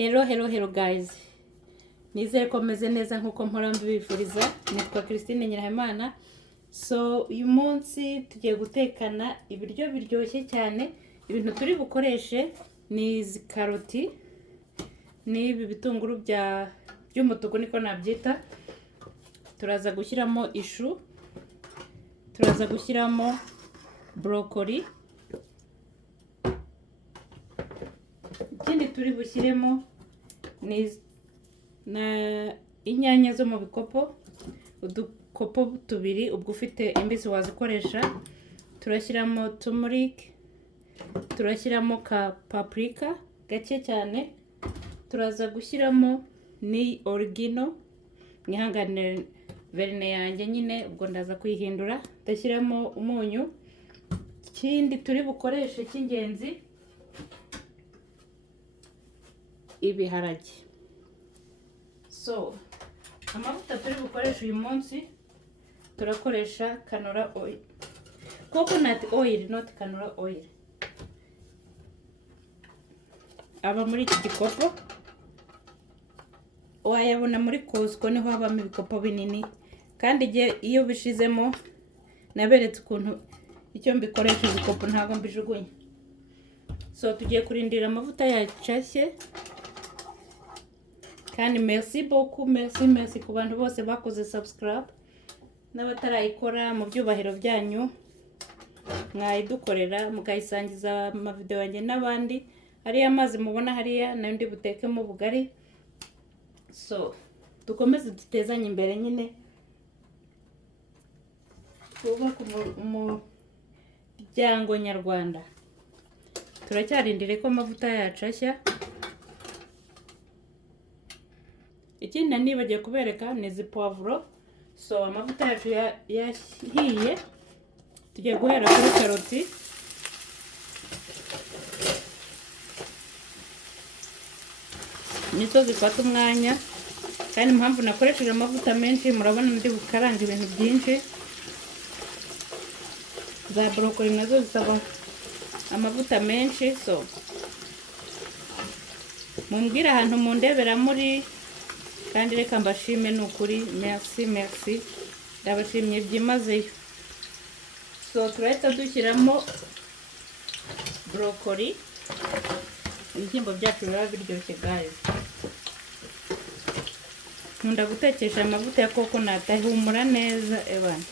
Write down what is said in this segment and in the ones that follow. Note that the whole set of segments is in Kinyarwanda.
Hello guys, nizere ko meze neza nkuko mpora mbibifuriza. Nitwa Christine Nyirahimana. So uyu munsi tugiye gutekana ibiryo biryoshye cyane. Ibintu turi bukoreshe ni izi karoti n'ibi bitunguru by'umutuku niko nabyita. Turaza gushyiramo ishu, turaza gushyiramo broccoli, ikindi turi bushyiremo ni inyanya zo mu bikopo, udukopo tubiri. Ubwo ufite imbisi wazikoresha. Turashyiramo turmeric, turashyiramo ka paprika gake cyane, turaza gushyiramo ni origino. Mwihangane verine yanjye nyine ubwo ndaza kuyihindura. Ndashyiramo umunyu. Ikindi turi bukoreshe cy'ingenzi ibiharage. So amavuta turi bukoresha uyu munsi turakoresha canola oil, coconut oil, not canola oil. Aba muri iki gikopo, wayabona muri Costco, niho habamo ibikopo binini. Kandi iyo bishizemo naberetse ukuntu icyo mbikoresha ibikopo ntago mbijugunye. So tugiye kurindira amavuta yacashye. Kandi merci beaucoup, merci ku bantu bose bakoze subscribe n'abatarayikora. Mu byubahiro byanyu mwayidukorera mukayisangiza amavideo yanjye n'abandi. Hariya amazi mubona hariya nayo ndi butekemo ubugari. So dukomeze dutezanye imbere nyine twubaka umuryango nyarwanda. Turacyarindire ko amavuta yacashya. Ikindi nibagiye kubereka ni izi poivro. So amavuta yacu yahiye. Tugiye guhera kuri karoti. Nizo zifata umwanya, kandi impamvu nakoresheje amavuta menshi, murabona ndi bukaranga ibintu byinshi. Za broccoli nazo zisaba amavuta menshi. So mumbwira ahantu mundebera muri, kandi reka mbashime n'ukuri. Merci ndabashimye byimazeyo. So turahita dushyiramo broccoli. Ibishyimbo byacu biba biryoshye guys. Nkunda gutekesha amavuta ya coconut, ahumura neza ebana.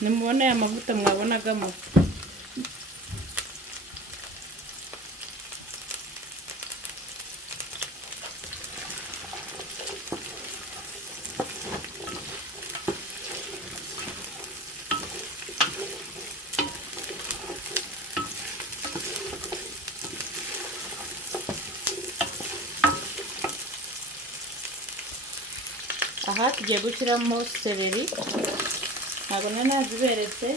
Nimubona aya mavuta mwabonagamo. Aha tugiye gushyiramo seleri. Ntabwo naziberetse.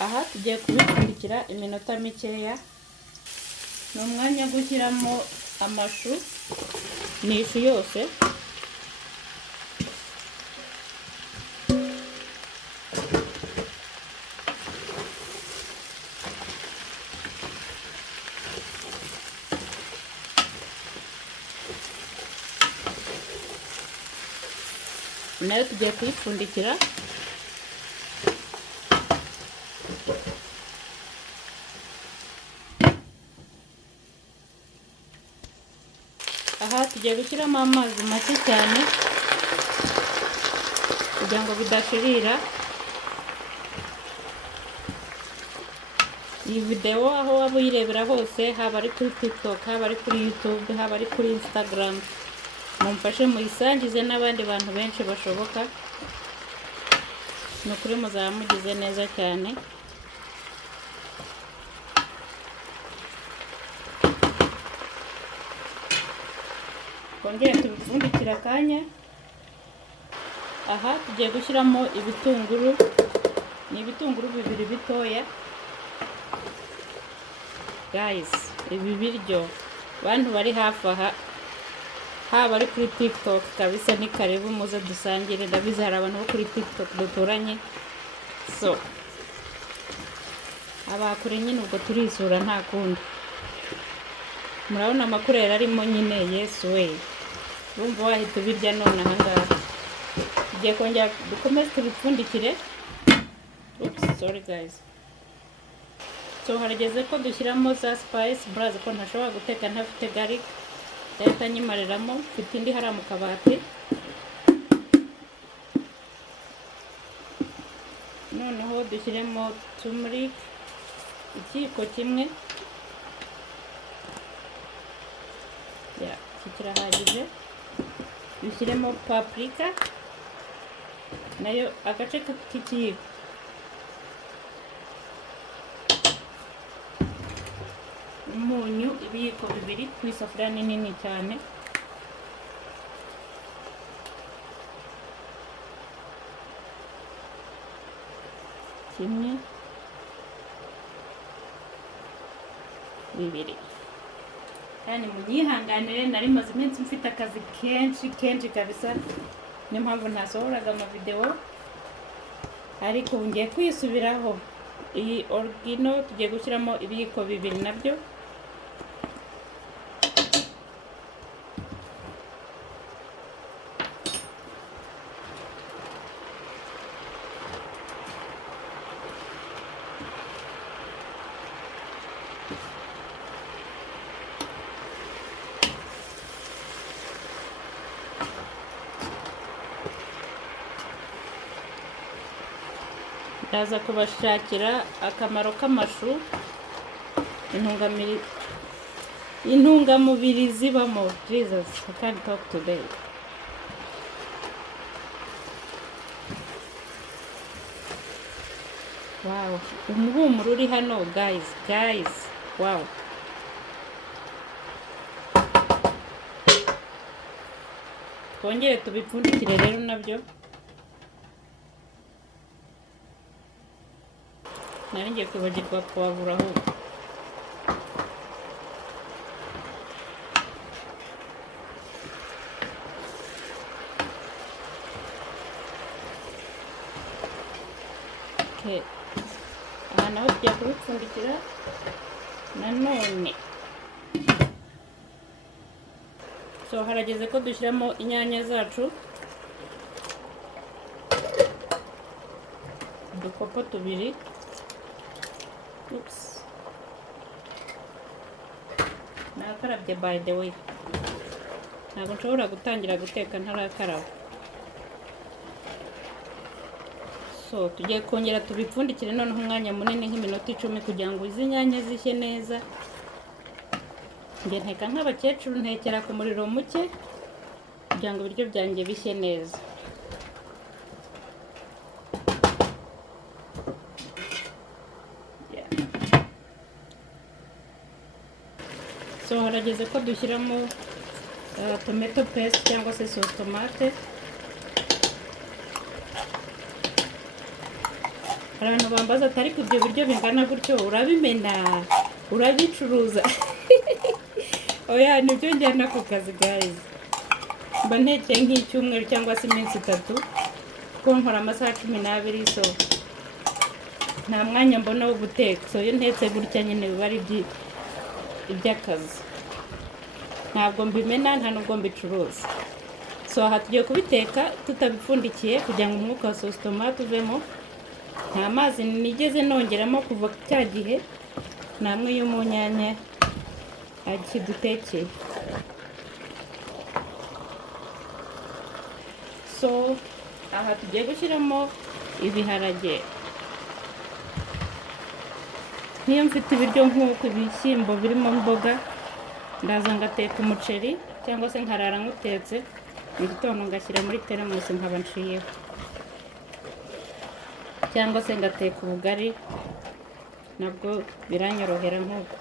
Aha tugiye kubipfundikira iminota mikeya. Ni umwanya wo gushyiramo amashu n'ifu yose. Nayo tugiye kuyipfundikira. Aha tugiye gushyiramo amazi make cyane kugira ngo bidashirira. Iyi video aho waba uyirebera hose, haba ari kuri TikTok, haba ari kuri YouTube, haba ari kuri Instagram, mumfashe muyisangize n'abandi bantu benshi bashoboka. Nukuri muzaba mugize neza cyane. Kongera tubipfundikira akanya. Aha tugiye gushyiramo ibitunguru. Ni ibitunguru bibiri bitoya guys. ibi biryo bantu bari hafi aha, haba ari kuri TikTok kabisa, ni karibu muze dusangire. Ndabizi hari abantu bo kuri TikTok duturanye, so abakure nyine ubwo turisura nta kundi. Murabona amakurere arimo nyine, yesu we, urumva wahita ubirya none ahangaha. Tugiye kongera dukomeze tubipfundikire. Oops, sorry guys. So harageze ko dushyiramo za spice. Murazi ko ntashobora guteka ntafite garlic, ndahita nyimariramo. Mfite indi hariya mu kabati. Noneho dushyiremo turmeric ikiyiko kimwe. Iki kirahagije. Dushyiremo paprika nayo agace k'ikiyiko. Umunyu ibiyiko bibiri ku isafuriya nini cyane. Kimwe, bibiri. Yani munyihanganire, nari maze iminsi mfite akazi kenshi kabisa, niyo mpamvu ntasohoraga amavideo, ariko ubu ngiye kwisubiraho. Iyi origino tugiye gushyiramo ibiyiko bibiri nabyo. Ndaza kubashakira akamaro k'amashu, intungamubiri zibamo. Jesus, I can't talk today. Wow, umuhumuro uri hano guys, wow. Twongere tubipfundikire rero nabyo. Nari ngiye kwibagirwa kuwavura ahubwo. Okay. Aha naho tugiye kubipfundikira nanone. So harageze ko dushyiramo inyanya zacu. Udukopo tubiri. Oops. Nakarabye by the way. Ntabwo nshobora gutangira guteka ntarakaraba. So tugiye kongera tubipfundikire noneho umwanya munini nk'iminota 10 kugira ngo izi nyanya zishye neza. Ngiye nteka nk'abakecuru, ntekera ku muriro muke kugira ngo ibiryo byanjye bishye neza. So harageze ko dushyiramo tomato paste cyangwa se sauce tomate. Abantu bambaza atari ku ibyo biryo bingana gutyo urabimena, urabicuruza. Oya, nibyo njyana ku kazi guys. Mba ntekeye nk'icyumweru cyangwa se iminsi 3 ko nkora amasaha 12, so nta mwanya mbona wo guteka. So iyo ntetse gutya nyine biba ari iby'akazi, ntabwo mbimena nta nubwo mbicuruza. So aha tugiye kubiteka tutabipfundikiye kugira ngo umwuka wa sauce tomate uvemo. Nta mazi nigeze nongeramo kuva cya gihe, namwe y'umunyanya akidutekeye. So aha tugiye gushyiramo ibiharage. Niyo mfite ibiryo nk'uko ibishyimbo birimo mboga, ndaza ngateka umuceri cyangwa se nkarara nkutetse, mu gitondo ngashyira muri teremusi nkaba nshiyeho, cyangwa se ngateka ubugari, nabwo biranyorohera nk'uko.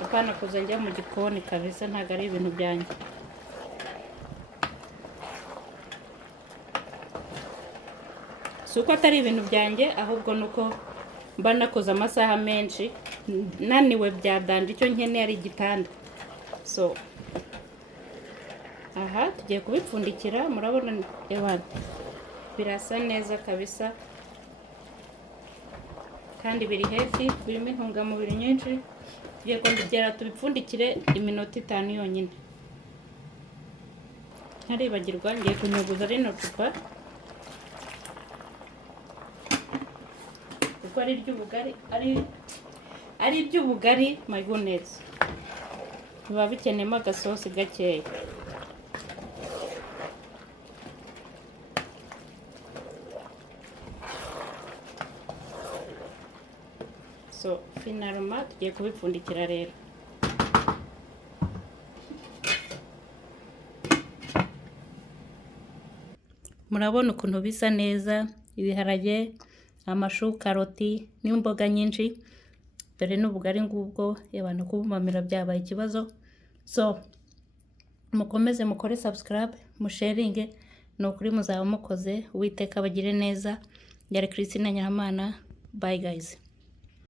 Apana kuza njya mu gikoni kabisa, ntabwo ari ibintu byanjye. Si uko atari ibintu byanjye, ahubwo nuko mba nakoze amasaha menshi naniwe byadanje, icyo nkeneye ari igitanda. So aha tugiye kubipfundikira, murabona birasa neza kabisa kandi biri healthy, birimo intungamubiri nyinshi. Tugiye kongera tubipfundikire iminota 5 yonyine. Ntaribagirwa ngiye kunyuguza rino cupa kuko ari iry'ubugari, ari iby'ubugari. My goodness, biba bikeneyemo agasosi gakeya. So finalement tugiye kubipfundikira rero. Murabona ukuntu bisa neza, ibiharage, amashu, karoti n'imboga nyinshi. Dore n'ubugari ngubwo, abantu kubumamira byabaye ikibazo. So mukomeze mukore subscribe, musharinge, nukuri muzaba mukoze. Uwiteka abagire neza. Yari Christine Nyiramana. Bye guys.